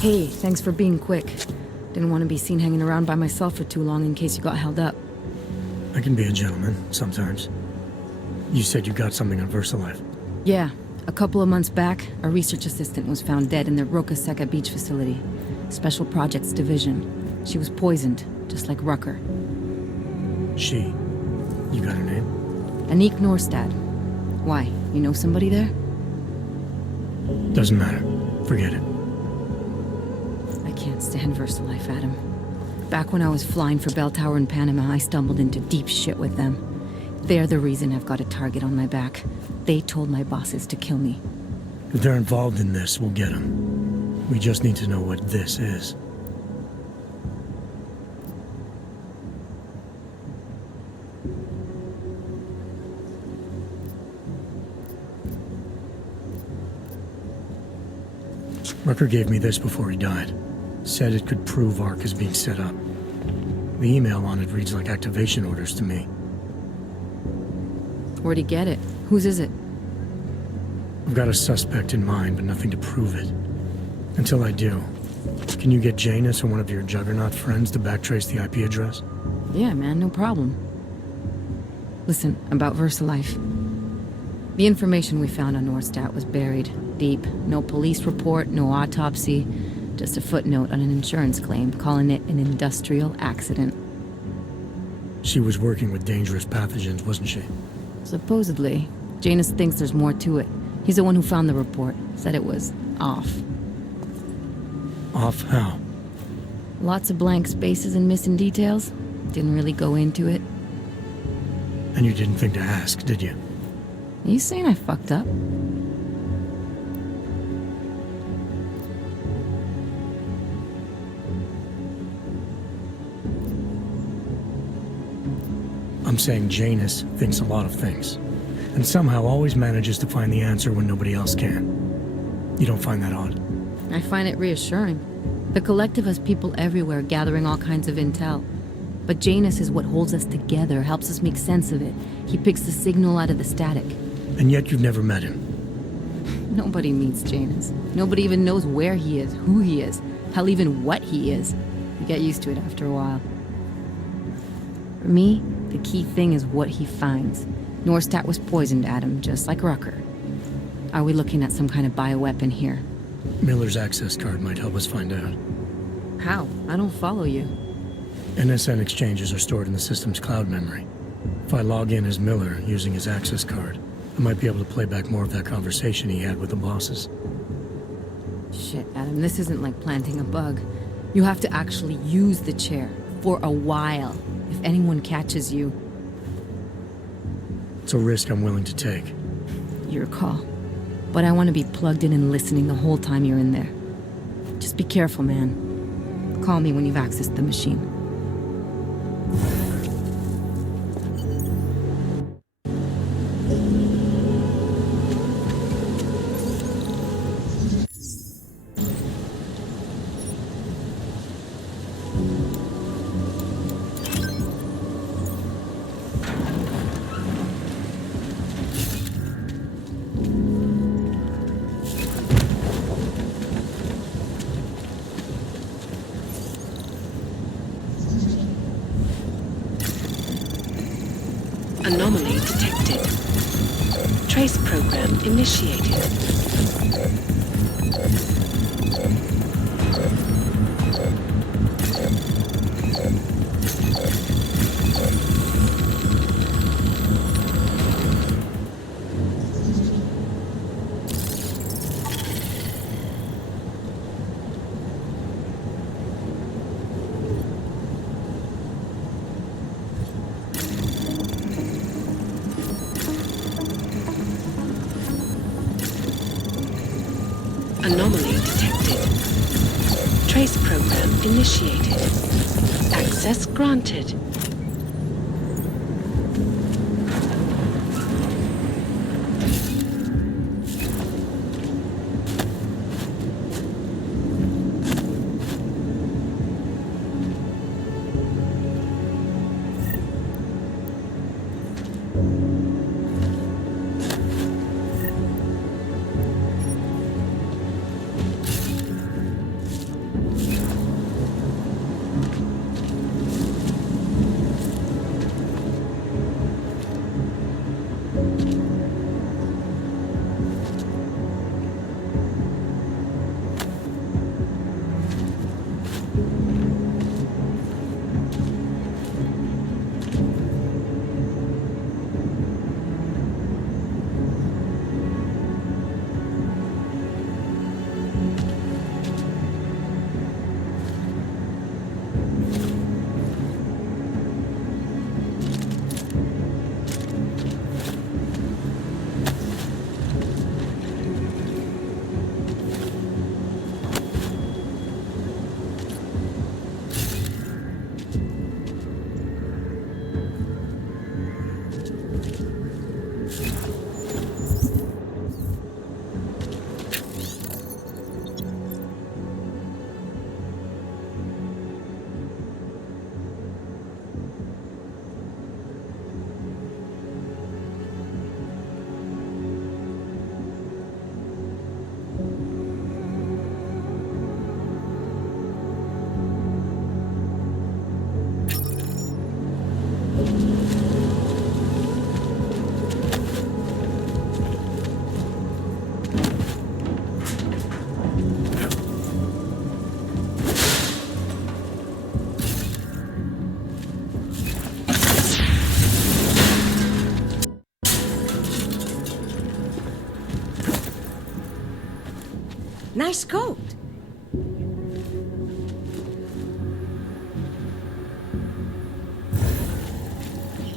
Hey, thanks for being quick. Didn't want to be seen hanging around by myself for too long in case you got held up. I can be a gentleman, sometimes. You said you got something on VersaLife. Yeah, a couple of months back, a research assistant was found dead in the Roca Seca beach facility. Special Projects Division. She was poisoned, just like Rucker. She. You got her name? Anique Norstad. Why, you know somebody there? Doesn't matter. Forget it. I can't stand VersaLife, Adam. Back when I was flying for Bell Tower in Panama, I stumbled into deep shit with them. They're the reason I've got a target on my back. They told my bosses to kill me. If they're involved in this, we'll get them. We just need to know what this is. Rucker gave me this before he died. Said it could prove ARC is being set up. The email on it reads like activation orders to me. Where'd he get it? Whose is it? I've got a suspect in mind, but nothing to prove it. Until I do, can you get Janus or one of your Juggernaut friends to backtrace the IP address? Yeah, man, no problem. Listen, about VersaLife. The information we found on Norstad was buried deep. No police report, no autopsy. Just a footnote on an insurance claim, calling it an industrial accident. She was working with dangerous pathogens, wasn't she? Supposedly. Janus thinks there's more to it. He's the one who found the report. Said it was off. Off how? Lots of blank spaces and missing details. Didn't really go into it. And you didn't think to ask, did you? Are you saying I fucked up? I'm saying Janus thinks a lot of things. And somehow always manages to find the answer when nobody else can. You don't find that odd? I find it reassuring. The Collective has people everywhere gathering all kinds of intel. But Janus is what holds us together, helps us make sense of it. He picks the signal out of the static. And yet you've never met him. Nobody meets Janus. Nobody even knows where he is, who he is, hell, even what he is. You get used to it after a while. For me, the key thing is what he finds. Norstad was poisoned, Adam, just like Rucker. Are we looking at some kind of bioweapon here? Miller's access card might help us find out. How? I don't follow you. NSN exchanges are stored in the system's cloud memory. If I log in as Miller using his access card, I might be able to play back more of that conversation he had with the bosses. Shit, Adam, this isn't like planting a bug. You have to actually use the chair, for a while. If anyone catches you... It's a risk I'm willing to take. Your call. But I want to be plugged in and listening the whole time you're in there. Just be careful, man. Call me when you've accessed the machine. Anomaly detected. Trace program initiated. Anomaly detected. Trace program initiated. Access granted. Nice coat.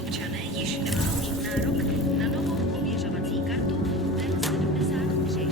Občané již nebudou mít nárok na novou ověřovací kartu D73.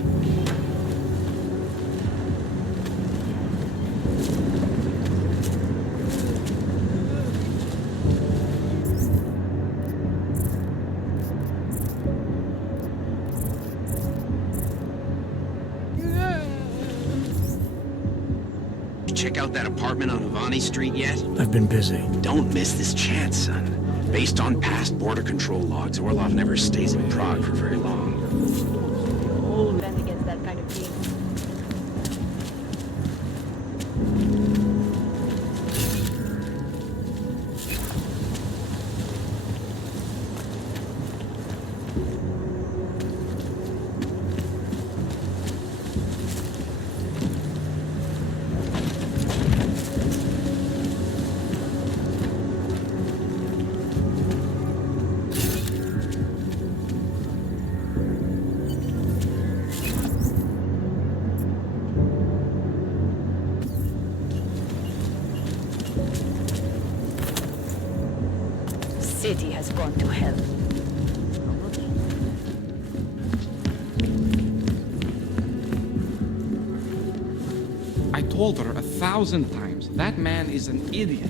Check out that apartment on Havani Street yet? I've been busy. Don't miss this chance, son. Based on past border control logs, Orlov never stays in Prague for very long. Old men against that kind of thing. City has gone to hell. I told her 1,000 times, that man is an idiot.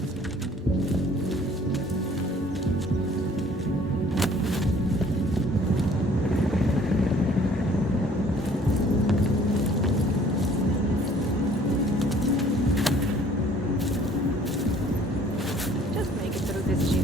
Just make it through this shit.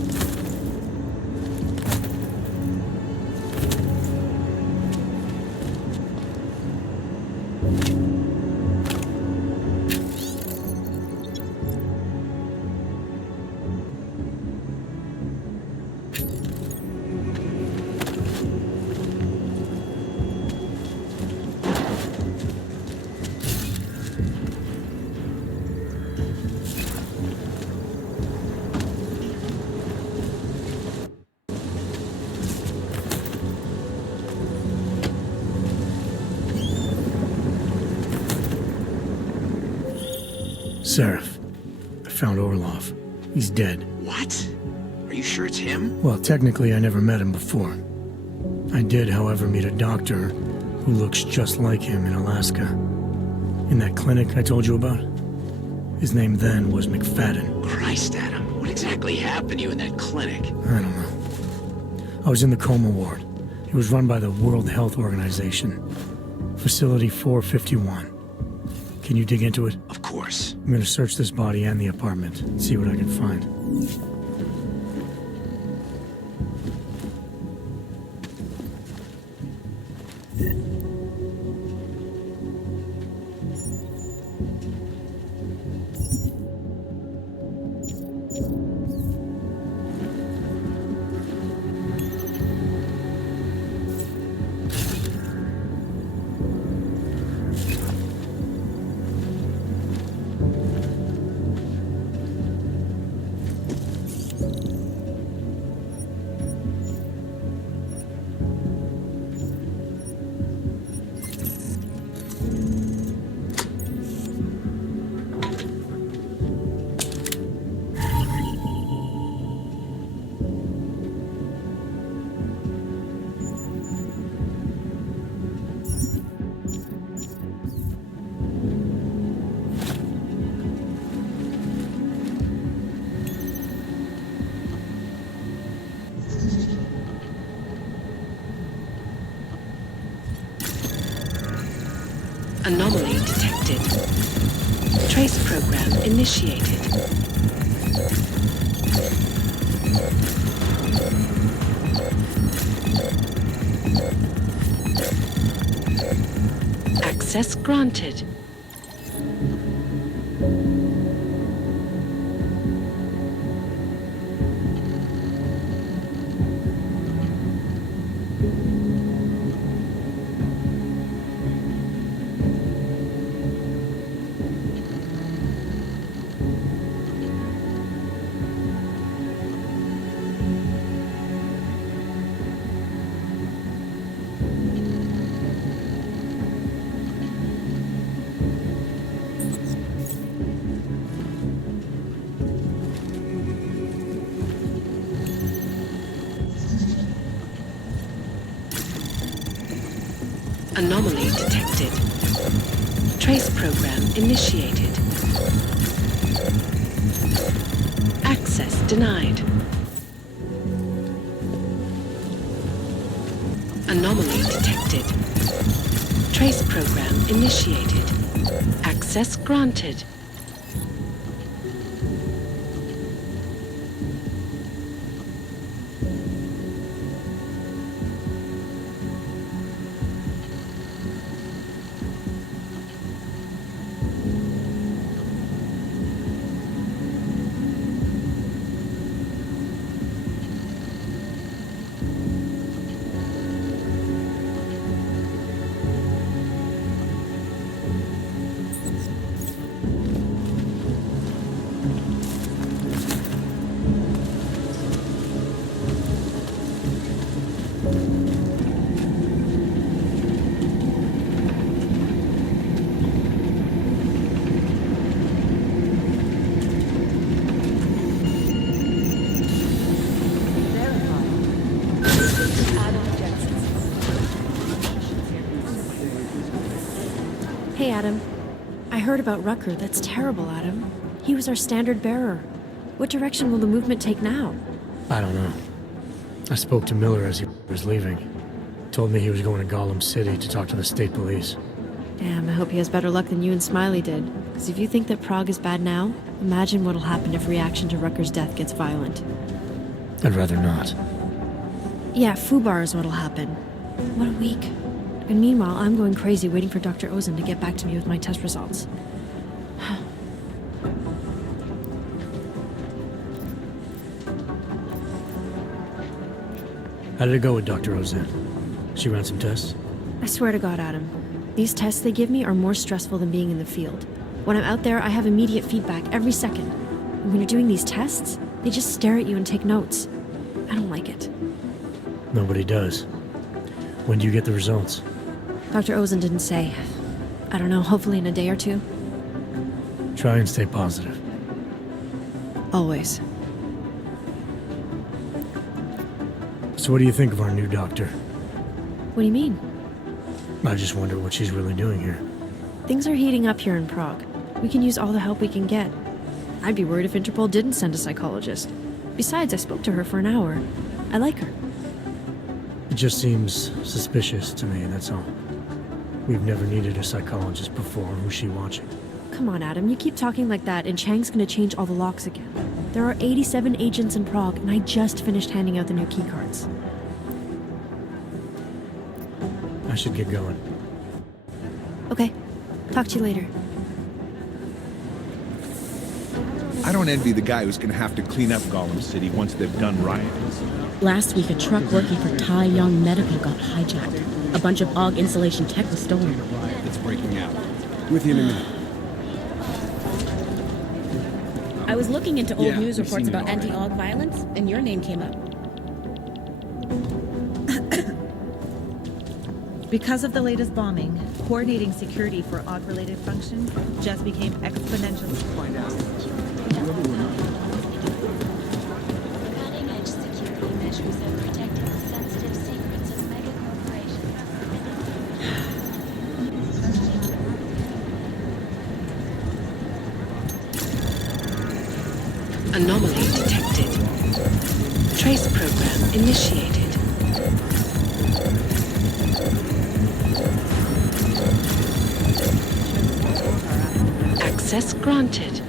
Seraph, I found Orlov. He's dead. What? Are you sure it's him? Well, technically, I never met him before. I did, however, meet a doctor who looks just like him in Alaska. In that clinic I told you about? His name then was McFadden. Christ, Adam. What exactly happened to you in that clinic? I don't know. I was in the coma ward. It was run by the World Health Organization. Facility 451. Can you dig into it? Of course. I'm gonna search this body and the apartment, see what I can find. Anomaly detected. Trace program initiated. Access granted. Anomaly detected. Trace program initiated. Access denied. Anomaly detected. Trace program initiated. Access granted. Hey, Adam. I heard about Rucker. That's terrible, Adam. He was our standard bearer. What direction will the movement take now? I don't know. I spoke to Miller as he was leaving. Told me he was going to Gollum City to talk to the state police. Damn, I hope he has better luck than you and Smiley did. Because if you think that Prague is bad now, imagine what'll happen if reaction to Rucker's death gets violent. I'd rather not. Yeah, Fubar is what'll happen. What a week. And meanwhile, I'm going crazy waiting for Dr. Ozen to get back to me with my test results. How did it go with Dr. Ozen? She ran some tests? I swear to God, Adam. These tests they give me are more stressful than being in the field. When I'm out there, I have immediate feedback every second. And when you're doing these tests, they just stare at you and take notes. I don't like it. Nobody does. When do you get the results? Dr. Ozen didn't say. I don't know, hopefully in a day or two. Try and stay positive. Always. So what do you think of our new doctor? What do you mean? I just wonder what she's really doing here. Things are heating up here in Prague. We can use all the help we can get. I'd be worried if Interpol didn't send a psychologist. Besides, I spoke to her for an hour. I like her. It just seems suspicious to me, that's all. We've never needed a psychologist before. Who's she watching? Come on, Adam, you keep talking like that and Chang's gonna change all the locks again. There are 87 agents in Prague, and I just finished handing out the new keycards. I should get going. Okay, talk to you later. I don't envy the guy who's gonna have to clean up Gollum City once they've done rioting. Last week, a truck working for Tai Young Medical got hijacked. A bunch of AUG insulation tech was stolen. It's breaking out. With you in a minute. I was looking into old Yeah, news we've reports seen it about already. anti-AUG violence, and your name came up. Because of the latest bombing, coordinating security for AUG-related functions just became exponentially important. Cutting-edge security measures are protecting the sensitive secrets of mega corporations. Anomaly detected. Trace program initiated. Access granted.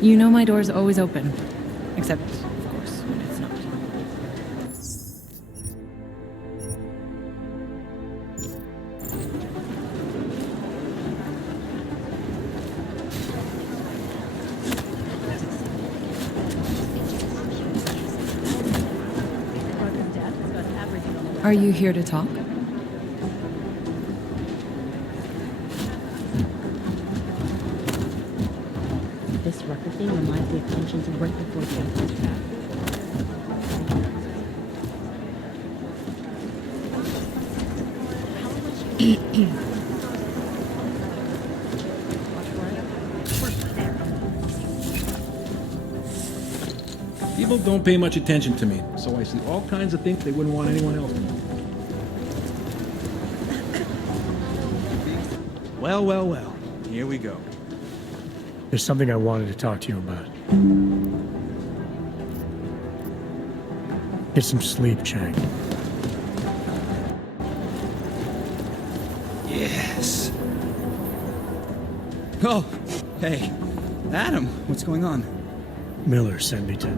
You know my door's always open. Except, of course, when it's not. Are you here to talk? This record thing reminds me of tensions right before the attack. People don't pay much attention to me, so I see all kinds of things they wouldn't want anyone else to know. Well, well, well. Here we go. There's something I wanted to talk to you about. Get some sleep, Chang. Yes. Oh, hey. Adam, what's going on? Miller sent me to...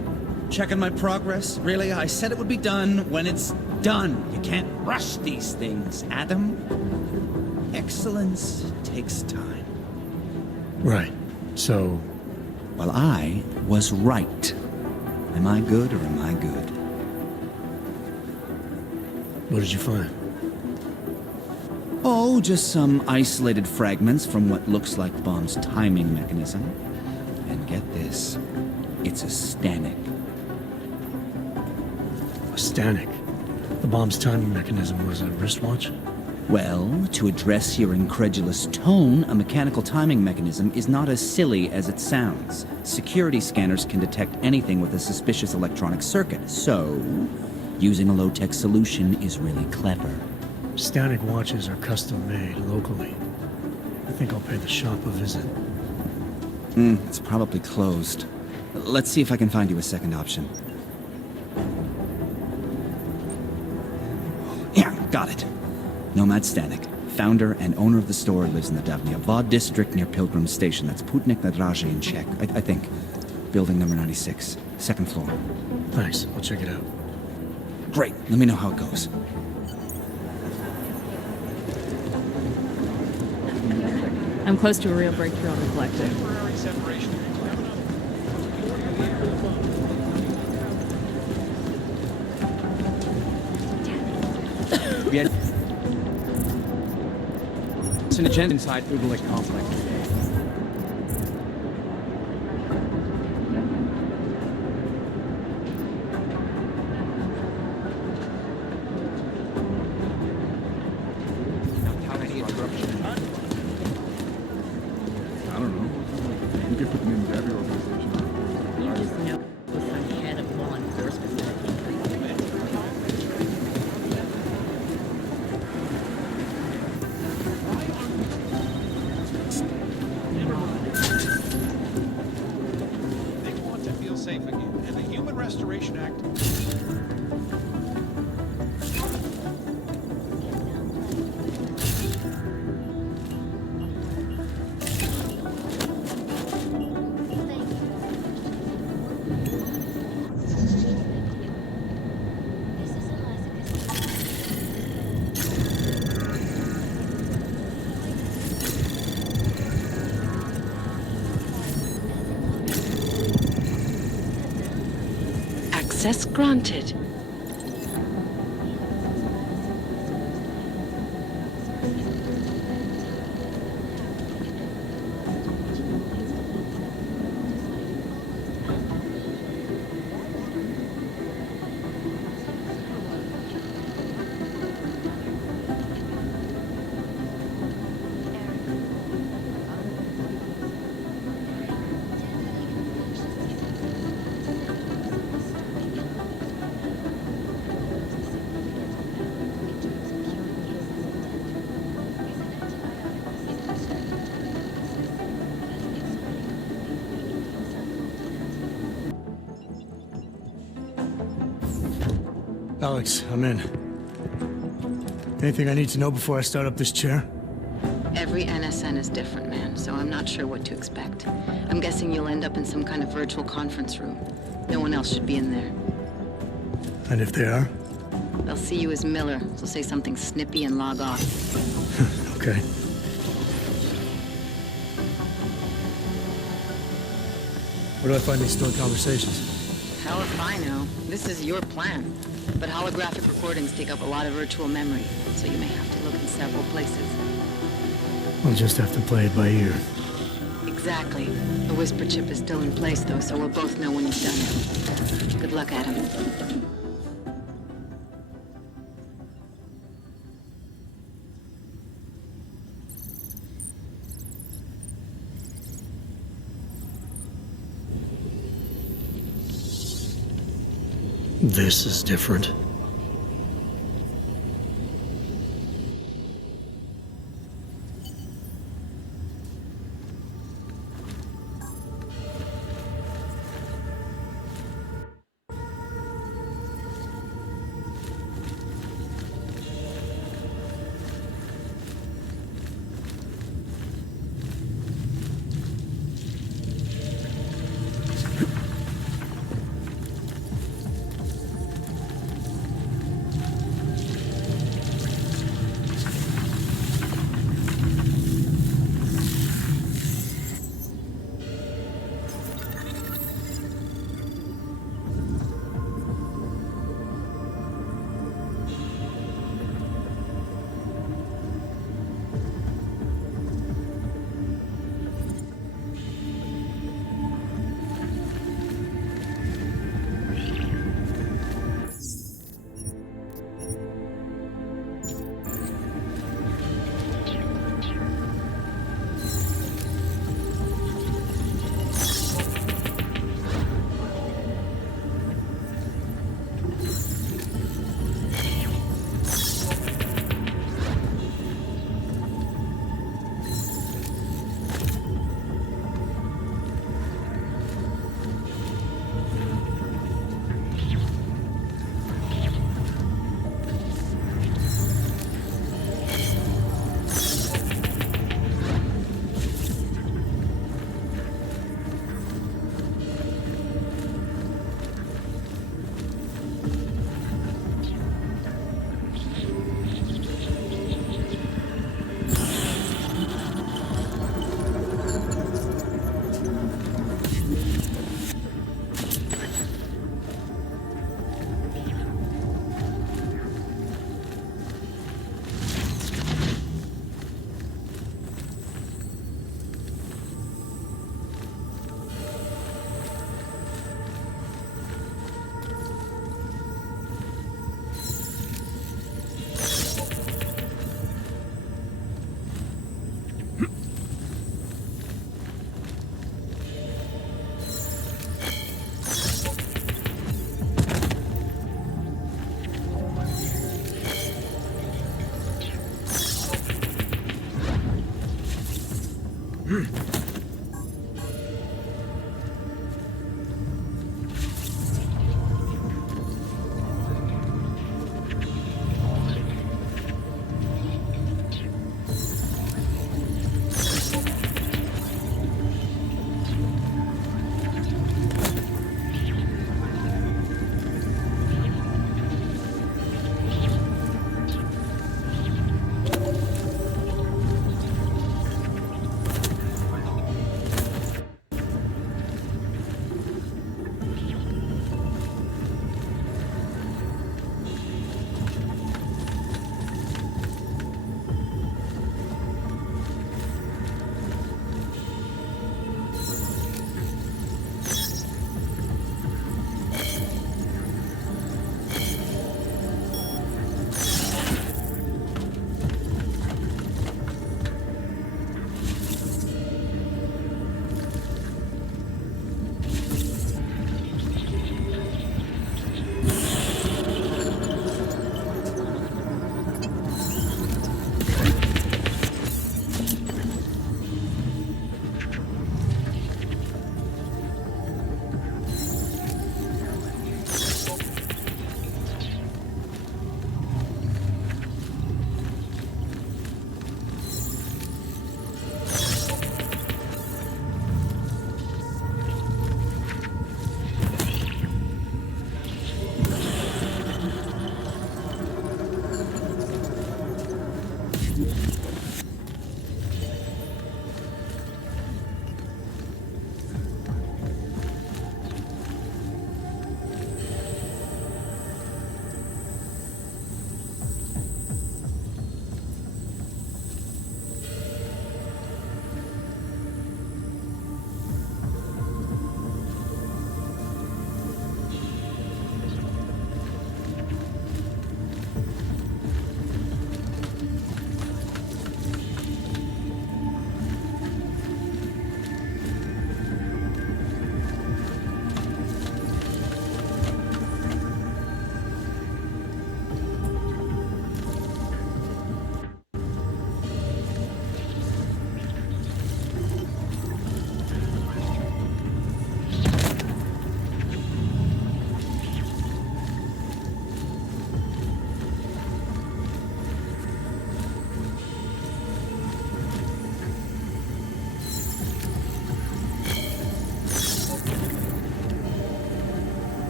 Checking my progress? Really? I said it would be done when it's done. You can't rush these things, Adam. Excellence takes time. Right. So... Well, I was right. Am I good or am I good? What did you find? Oh, just some isolated fragments from what looks like Bomb's timing mechanism. And get this, it's a static. A static? The bomb's timing mechanism was a wristwatch? Well, to address your incredulous tone, a mechanical timing mechanism is not as silly as it sounds. Security scanners can detect anything with a suspicious electronic circuit, so using a low-tech solution is really clever. Static watches are custom-made locally. I think I'll pay the shop a visit. It's probably closed. Let's see if I can find you a second option. Yeah, got it. Nomad Stanek, founder and owner of the store, lives in the Davnia Vod district near Pilgrim Station. That's Putnik Nadraje in Czech, I think. Building number 96, second floor. Thanks, I'll check it out. Great, let me know how it goes. I'm close to a real breakthrough on the collective. We had it's an agenda inside Ugalek complex. Any interruption? I don't know. You could put them in every organization. You just know some head of law enforcement. They want to feel safe again, and the Human Restoration Act... Access granted. Alex, I'm in. Anything I need to know before I start up this chair? Every NSN is different, man, so I'm not sure what to expect. I'm guessing you'll end up in some kind of virtual conference room. No one else should be in there. And if they are? They'll see you as Miller, so say something snippy and log off. Okay. Where do I find these stored conversations? Hell if I know. This is your plan. But holographic recordings take up a lot of virtual memory, so you may have to look in several places. I'll just have to play it by ear. Exactly. The whisper chip is still in place, though, so we'll both know when you've done it. Good luck, Adam. This is different.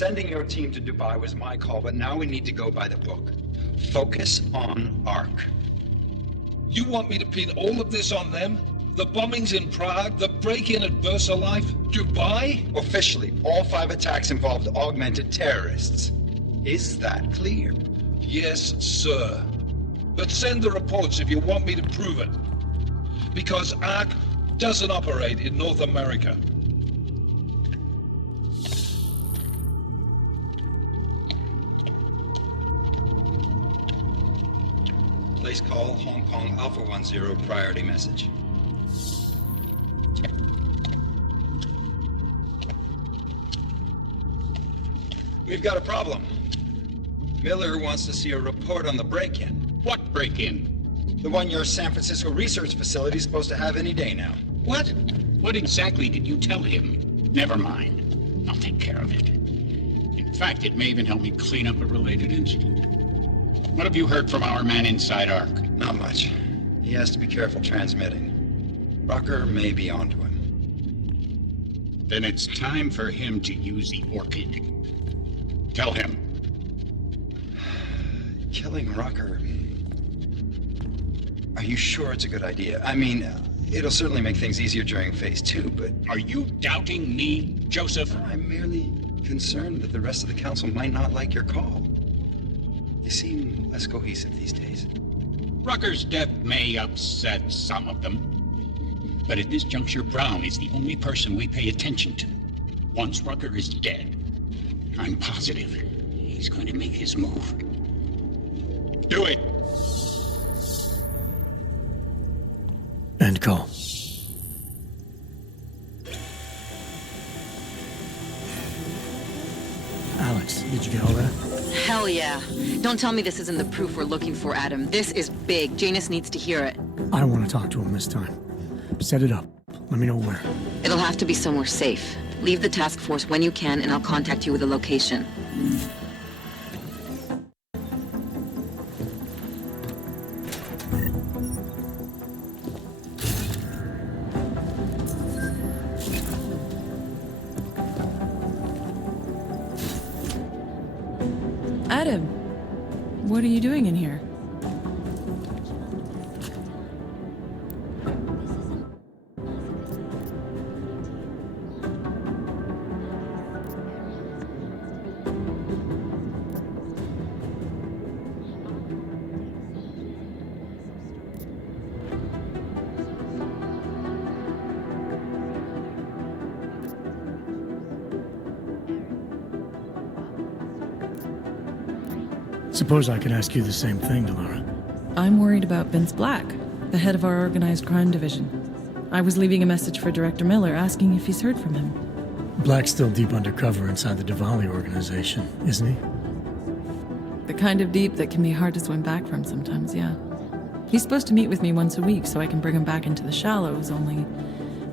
Sending your team to Dubai was my call, but now we need to go by the book. Focus on ARC. You want me to pin all of this on them? The bombings in Prague, the break-in at VersaLife, Dubai? Officially, all 5 attacks involved augmented terrorists. Is that clear? Yes, sir. But send the reports if you want me to prove it. Because ARC doesn't operate in North America. Place call, Hong Kong Alpha 10, priority message. We've got a problem. Miller wants to see a report on the break-in. What break-in? The one your San Francisco research facility is supposed to have any day now. What? What exactly did you tell him? Never mind. I'll take care of it. In fact, it may even help me clean up a related incident. What have you heard from our man inside ARC? Not much. He has to be careful transmitting. Rucker may be onto him. Then it's time for him to use the Orchid. Tell him. Killing Rucker. Are you sure it's a good idea? I mean, it'll certainly make things easier during Phase 2, but... Are you doubting me, Joseph? I'm merely concerned that the rest of the council might not like your call. You seem less cohesive these days. Rucker's death may upset some of them. But at this juncture, Brown is the only person we pay attention to. Once Rucker is dead, I'm positive he's going to make his move. Do it! End call. Alex, did you get all that? Hell yeah. Don't tell me this isn't the proof we're looking for, Adam. This is big. Janus needs to hear it. I want to talk to him this time. Set it up. Let me know where. It'll have to be somewhere safe. Leave the task force when you can, and I'll contact you with a location. Adam, what are you doing in here? Suppose I could ask you the same thing, Delara. I'm worried about Vince Black, the head of our organized crime division. I was leaving a message for Director Miller asking if he's heard from him. Black's still deep undercover inside the Diwali organization, isn't he? The kind of deep that can be hard to swim back from sometimes, yeah. He's supposed to meet with me once a week so I can bring him back into the shallows, only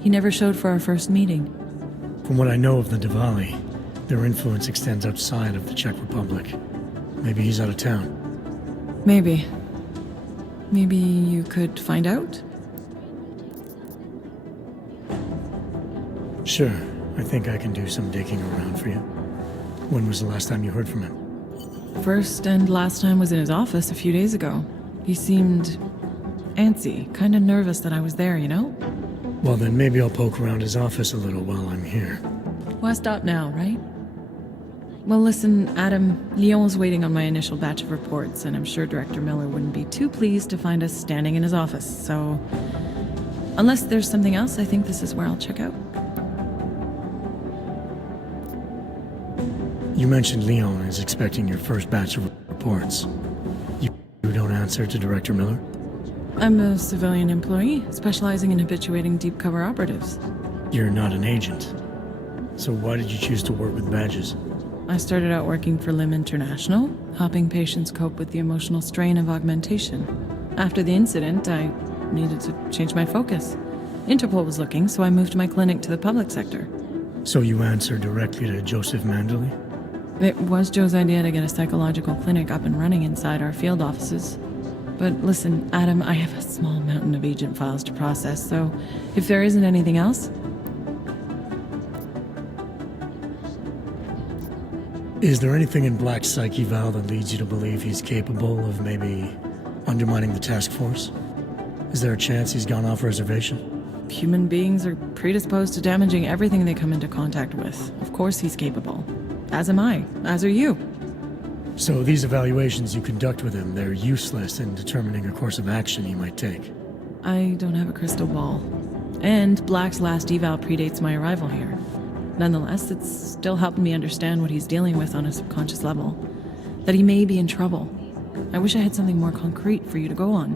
he never showed for our first meeting. From what I know of the Diwali, their influence extends outside of the Czech Republic. Maybe he's out of town. Maybe. Maybe you could find out? Sure. I think I can do some digging around for you. When was the last time you heard from him? First and last time was in his office a few days ago. He seemed antsy, kind of nervous that I was there, you know? Well, then maybe I'll poke around his office a little while I'm here. Why stop now, right? Well, listen, Adam, Lyon's waiting on my initial batch of reports, and I'm sure Director Miller wouldn't be too pleased to find us standing in his office, so... Unless there's something else, I think this is where I'll check out. You mentioned Lyon is expecting your first batch of reports. You don't answer to Director Miller? I'm a civilian employee, specializing in habituating deep cover operatives. You're not an agent. So why did you choose to work with badges? I started out working for LIM International, helping patients cope with the emotional strain of augmentation. After the incident, I needed to change my focus. Interpol was looking, so I moved my clinic to the public sector. So you answer directly to Joseph Mandley? It was Joe's idea to get a psychological clinic up and running inside our field offices. But listen, Adam, I have a small mountain of agent files to process, so if there isn't anything else... Is there anything in Black's psyche, Val, that leads you to believe he's capable of maybe undermining the task force? Is there a chance he's gone off reservation? Human beings are predisposed to damaging everything they come into contact with. Of course he's capable. As am I. As are you. So these evaluations you conduct with him, they're useless in determining a course of action he might take. I don't have a crystal ball. And Black's last eval predates my arrival here. Nonetheless, it's still helping me understand what he's dealing with on a subconscious level. That he may be in trouble. I wish I had something more concrete for you to go on.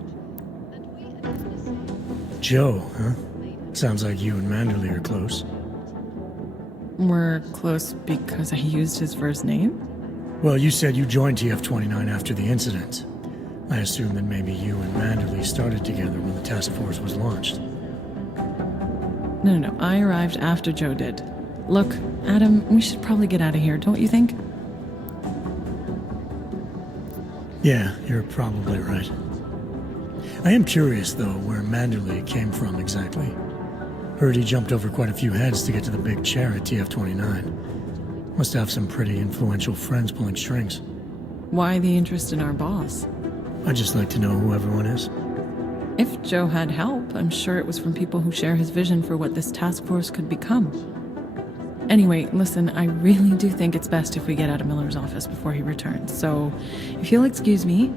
Joe, huh? Sounds like you and Manderley are close. We're close because I used his first name? Well, you said you joined TF-29 after the incident. I assume that maybe you and Manderley started together when the task force was launched. No. I arrived after Joe did. Look, Adam, we should probably get out of here, don't you think? Yeah, you're probably right. I am curious, though, where Manderley came from exactly. Heard he jumped over quite a few heads to get to the big chair at TF-29. Must have some pretty influential friends pulling strings. Why the interest in our boss? I'd just like to know who everyone is. If Joe had help, I'm sure it was from people who share his vision for what this task force could become. Anyway, listen, I really do think it's best if we get out of Miller's office before he returns, so if you'll excuse me,